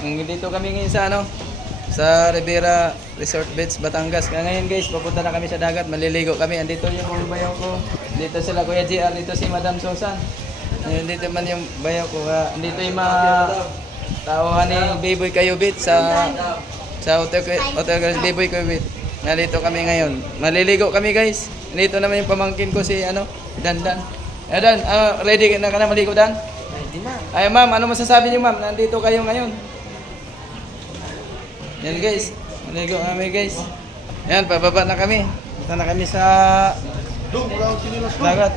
Dito kami ngayon sa ano, sa Rivera Resort Beach, Batangas. Kaya ngayon guys, papunta na kami sa dagat, maliligo kami. Andito yung mga bayaw ko. Dito sila Kuya JR, dito si Madam Susan. Ayun, dito man yung bayaw ko. Andito yung mga tauhan ni Baboy Kayubit sa Hotel Grace Baboy Kayubit. Nandito kami ngayon. Maliligo kami guys. Dito naman yung pamangkin ko si ano, Dandan. Dan, ready na ka na maligo Dan? Ready na. Ay ma'am, ano masasabi niyo ma'am? Nandito kayo ngayon. Yan guys, maligo kami guys. Yan, pababa na kami. Punta na kami sa dagat.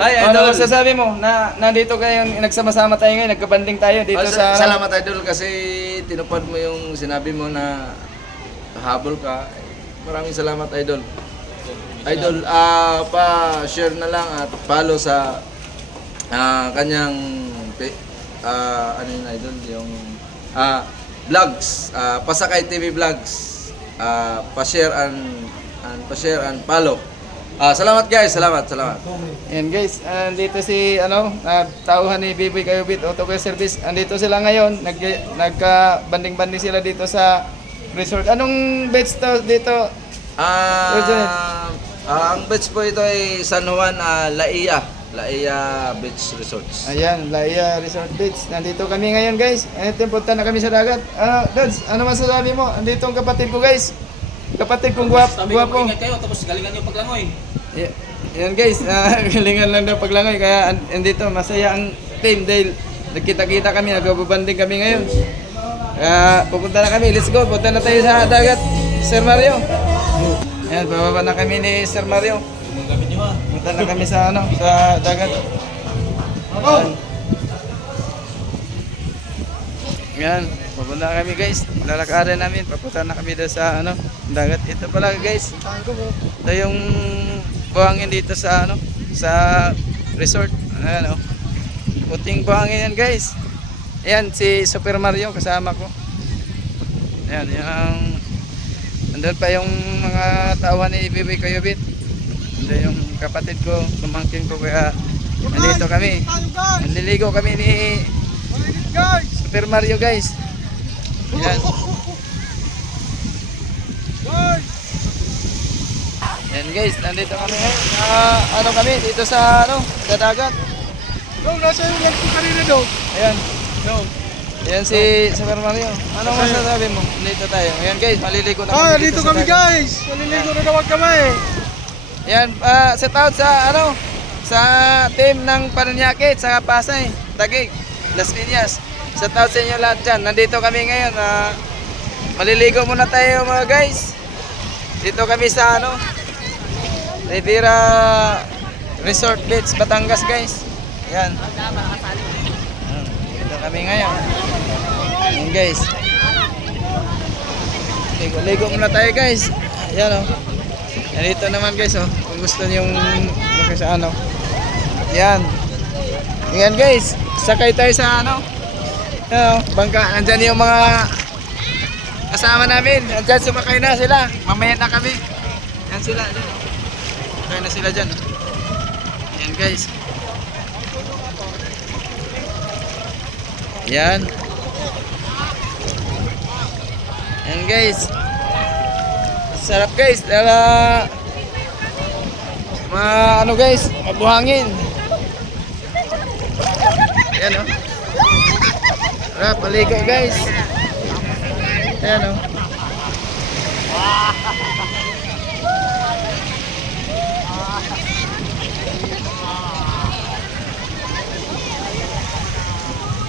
Ay, ano masasabi mo? Na nandito kayo, nagsama-sama tayo ngayon, nagkabanding tayo dito sa... Salamat idol kasi tinupad mo yung sinabi mo na habol ka. Maraming salamat idol. Idol, pa-share na lang at follow sa kanyang ano yun idol, yung vlogs, Pasakay TV Vlogs. Pa-share and follow. Salamat guys, salamat. Yan guys, dito si ano, tauhan ni Biboy Kayubit Auto Care Service. Andito sila ngayon, nagka-banding-banding sila dito sa resort. Anong beach to dito? Ang beach po ito ay San Juan, Laia Beach Resorts. Ayan, Laia Resort Beach. Nandito kami ngayon guys. Ito, punta na kami sa dagat. Dads, ano masasabi mo? Andito ang kapatid ko guys. Kapatid kong guwapo. Ingat kayo, tapos galingan yung paglangoy. Yan guys, galingan lang daw paglangoy. Kaya andito, masaya ang team dahil nagkita-kita kami, nagbabanding kami ngayon. Pupunta na kami, let's go. Punta na tayo sa dagat, Sir Mario. Yan, bababa na kami ni Sir Mario. Punta na kami sa ano, sa dagat. Yan, pupunta na kami guys. Lalakarin namin, papunta na kami doon sa ano, dagat. Ito pala guys. Ito yung buhangin dito sa ano, sa resort. Ayan, puting buhangin yan guys. Ayan, si Super Mario kasama ko. Ayan, yung andun pa yung mga tawa ni Biboy Kayubit. Ito yung kapatid ko, pamangkin ko, kaya nandito kami. Naliligo kami ni Super Mario guys. Ayan. Ayan guys, nandito kami ngayon. Ano kami, dito sa ano, sa dagat. Nasa yung lento kanina daw. Ayan. Ayan si Super Mario. Anong masasabi mo? Dito tayo. Ayan guys, maliligo na kami Dito sa kami dagat. guys. Maliligo na naman kami. Ayan, set out sa ano, sa team ng Paranaque sa Pasay, Taguig, Las Piñas. Set out sa inyo lahat dyan. Nandito kami ngayon. Maliligo muna tayo mga guys. Dito kami sa ano, Rivera Resort Beach, Batangas guys. Ayan. Dito kami ngayon. Ayan guys. Ligo muna tayo guys. Ayan Dito naman guys kung gusto niyo yung sa ano. Yan. Yan guys, sakay tayo sa ano. Bangka. Nandiyan yung mga kasama namin. Nandiyan sumakay na sila. Mamaya na kami. Yan sila. Sakay na sila dyan. Yan guys. Yan. Yan guys. Sarap guys, ano guys, mabuhangin. Ayan Sarap, paligo guys. Ayan